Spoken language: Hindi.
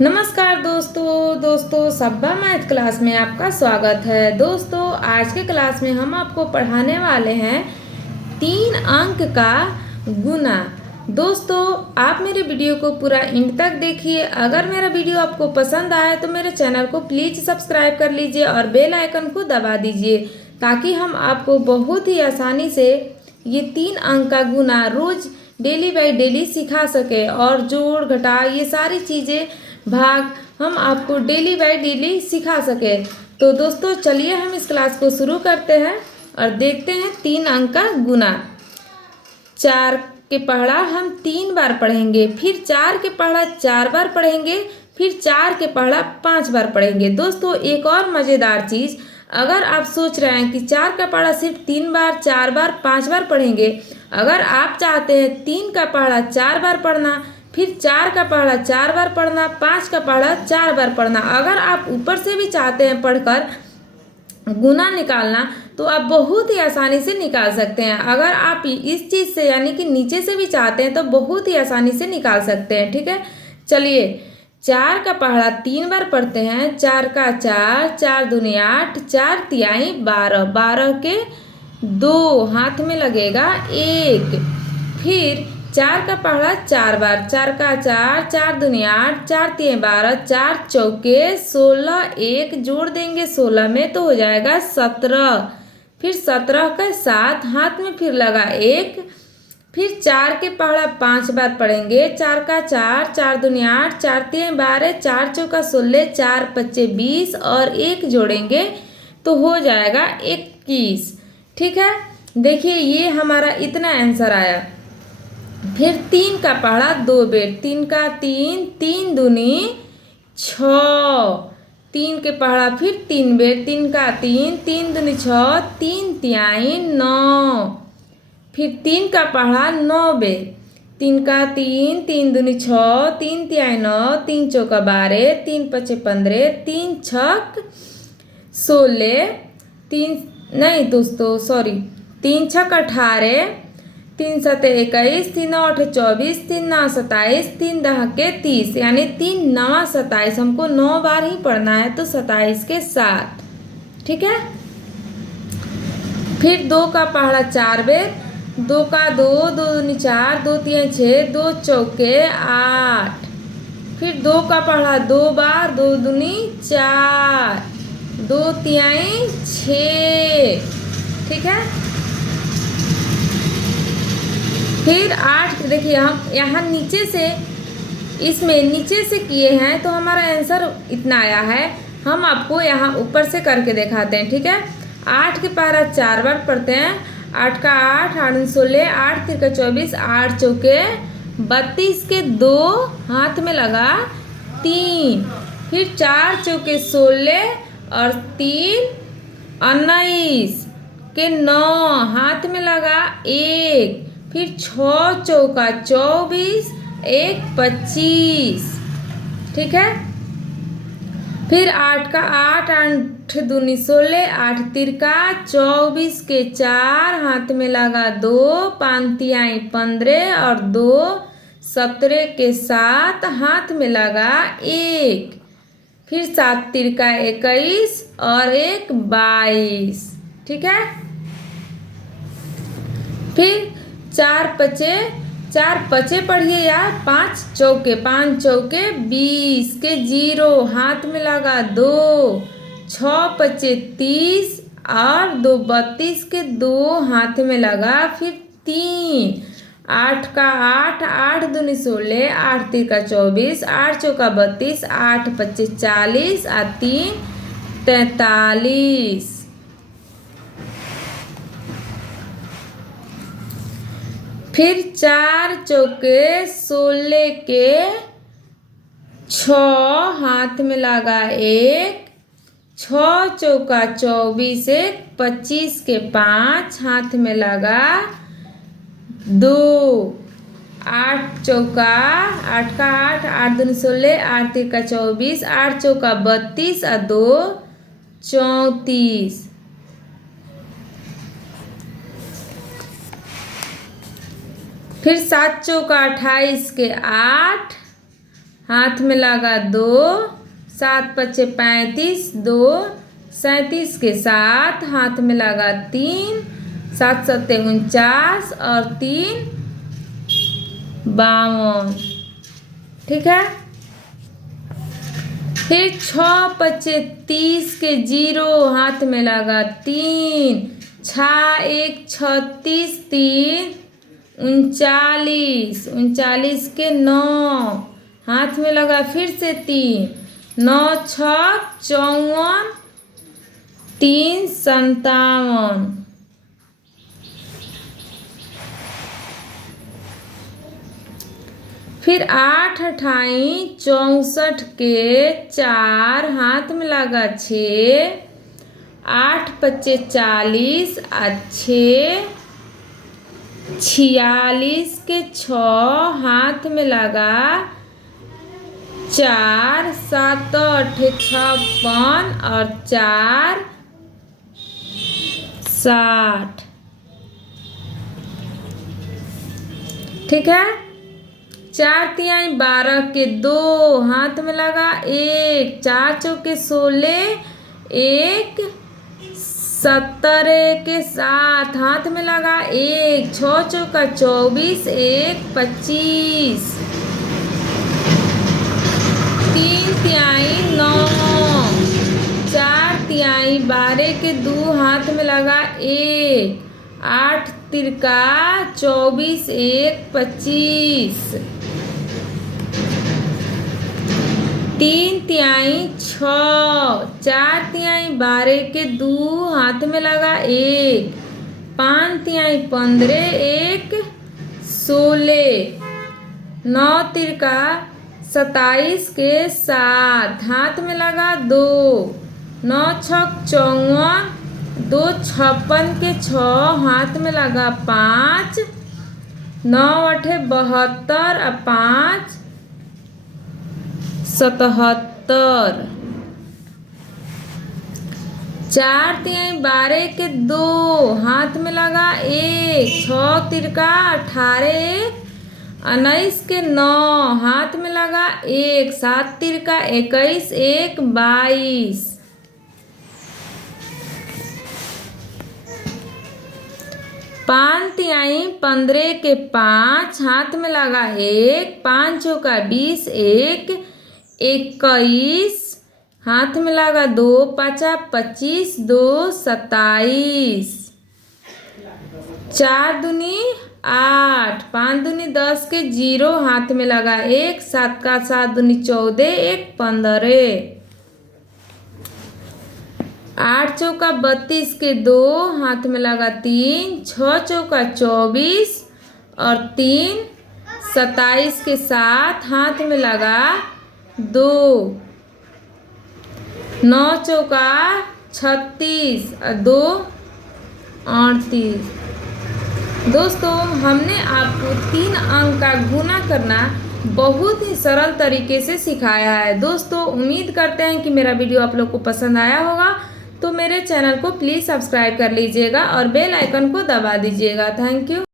नमस्कार दोस्तों सब्बा मैथ क्लास में आपका स्वागत है। दोस्तों आज के क्लास में हम आपको पढ़ाने वाले हैं 3 अंक का गुना। दोस्तों आप मेरे वीडियो को पूरा एंड तक देखिए। अगर मेरा वीडियो आपको पसंद आए तो मेरे चैनल को प्लीज़ सब्सक्राइब कर लीजिए और बेल आइकन को दबा दीजिए ताकि हम आपको बहुत ही आसानी से ये 3 अंक का गुना रोज़ डेली बाई डेली सिखा सके और जोड़ घटा ये सारी चीज़ें भाग हम आपको डेली बाय डेली सिखा सके। तो दोस्तों चलिए हम इस क्लास को शुरू करते हैं और देखते हैं 3 अंक का गुना। 4 के पहाड़ा हम 3 बार पढ़ेंगे, फिर 4 के पहाड़ा 4 बार पढ़ेंगे, फिर 4 के पहाड़ा 5 बार पढ़ेंगे। दोस्तों एक और मज़ेदार चीज़, अगर आप सोच रहे हैं कि 4 का पहाड़ा सिर्फ 3 बार 4 बार 5 बार पढ़ेंगे, अगर आप चाहते हैं 3 का पहाड़ा 4 बार पढ़ना, फिर 4 का पहाड़ा 4 बार पढ़ना, 5 का पहाड़ा 4 बार पढ़ना, अगर आप ऊपर से भी चाहते हैं पढ़कर गुना निकालना तो आप बहुत ही आसानी से निकाल सकते हैं। अगर आप इस चीज़ से यानी कि नीचे से भी चाहते हैं तो बहुत ही आसानी से निकाल सकते हैं। ठीक है, चलिए 4 का पहाड़ा 3 बार पढ़ते हैं। 4 का 4, 4 दूनी 8, 4 तिहाई 12, 12 के 2 हाथ में लगेगा 1। फिर 4 का पहाड़ा 4 बार। 4 का 4, 4 दूनी 8, 4 तिहाई 12, 4 चौके 16, 1 जोड़ देंगे 16 में तो हो जाएगा 17। फिर 17 का 7 हाथ में फिर लगा 1। फिर 4 के पहाड़ा 5 बार पढ़ेंगे। 4 का 4, 4 दूनी 8, 4 तिहाई 12, 4 चौका 16, 4 पच्चे 20 और 1 जोड़ेंगे तो हो जाएगा 21। ठीक है, देखिए ये हमारा इतना आंसर आया। फिर 3 का पहाड़ा 2 बेर। 3 का 3, 3 दूनी 6, 3 के पहाड़ा फिर 3 बेर। 3 का 3, 3 दूनी 6, 3 तिहाई 9। फिर 3 का पहाड़ा 9 बेर। 3 का 3, 3 दूनी 6, 3 तिहाई 9, 3 चौका 12, 3 पचे 15, 3 छक 16, 3 नहीं दोस्तों सॉरी 3 छक 18, 3 सते 21, 3 आठ 24, 3 नौ 27, 3 दहके 30 यानी 3 नवा 27। हमको 9 बार ही पढ़ना है तो 27 के 7। ठीक है, फिर 2 का पहाड़ा 4 बेर। 2 का 2, 2 दूनी 4, 2 तिहाई 6, 2 चौके 8। फिर 2 का पहाड़ा 2 बार। 2 दूनी 4, 2 तिहाई 6। ठीक है, फिर 8 देखिए हम यहाँ नीचे से इसमें नीचे से किए हैं तो हमारा आंसर इतना आया है। हम आपको यहाँ ऊपर से करके दिखाते हैं। ठीक है, 8 के पहाड़ा 4 बार पढ़ते हैं। 8 का 8, 8 दूनी 16, 8 तिरका 24, 8 चौके 32 के 2 हाथ में लगा 3। फिर 4 चौके 16 और 3 19 के 9 हाथ में लगा 1। फिर 6 चौका 24, 1 25। ठीक है, फिर 8 का 8, 8 दूनी 16, 8 तिरका 24 के 4 हाथ में लगा 2, 5 तिहाई 15 और 2 17 के 7 हाथ में लगा 1। फिर 7 तिरका 21 और 1 22। ठीक है, फिर 4 पचे पढ़िए यार। 5 चौके 20 के 0 हाथ में लगा 2। 6 पचे 30 और 2 32 के 2 हाथ में लगा फिर 3। 8 का 8, 8 दूनी 16, 8 तिरका 24, 8 चौका 32, 8 पच्चे 40 और 3 43। फिर 4 चौके 16 के 6 हाथ में लगा 1। 6 चौका 24, 1 25 के 5 हाथ में लगा 2। 8 चौका 8 का 8, 8 दूनी 16, 8 तिरका 24, 8 चौका 32 और 2 34। फिर 7 चौका 28 के 8 हाथ में लगा 2, 7 पचे 35, 2 37 के साथ हाथ में लगा 3, 7 सत्ते 49 और 3 52। ठीक है। फिर 6 पचे 30 के 0 हाथ में लगा 3, 6 1 36, 3 39, 39 के 9 हाथ में लगा फिर से 3, 9 6 54, 3 57। फिर 8 28 64 के 4 हाथ में लगा 6, 8 पचे 40 6 46 के 6 हाथ में लगा 4, 7 8 56 और 4 60। ठीक है। 4 तिहाई 12 के 2 हाथ में लगा 1, 4 चौके 16, 1 17 के 7 हाथ में लगा 1, 6 चौका 24, 1 25। 3 तिहाई 9, 4 तिहाई 12 के 2 हाथ में लगा 1, 8 तिरका 24, 1 25। 3 तिहाई 6, 4 तिहाई 12 के 2 हाथ में लगा 1, 5 तिहाई 15, 1 16। 9 तिरका 27 के 7 हाथ में लगा 2, 9 छक 54, 2 56 के 6 हाथ में लगा 5, 9 8 72 और 5 77। 4 तिहाई 12 के 2 हाथ में लगा 1, 6 तिरका 18, 19 के 9 हाथ में लगा 1, 7 तिरका 21, 1 22। 5 तिहाई 15 के 5 हाथ में लगा 1, 5 चौका 20, 1 21 हाथ में लगा 2, 5 25, 2 27। 4 दूनी 8, 5 दूनी 10 के 0 हाथ में लगा 1, 7 का 7 दूनी 14, 1 15। 8 चौका 32 के 2 हाथ में लगा 3, 6 चौका 24 और 3 27 के 7 हाथ में लगा 2, 9 चौका 36 और 2 38। दोस्तों, हमने आपको 3 अंक का गुना करना बहुत ही सरल तरीके से सिखाया है। दोस्तों, उम्मीद करते हैं कि मेरा वीडियो आप लोग को पसंद आया होगा। तो मेरे चैनल को प्लीज़ सब्सक्राइब कर लीजिएगा और बेल आइकन को दबा दीजिएगा। Thank you.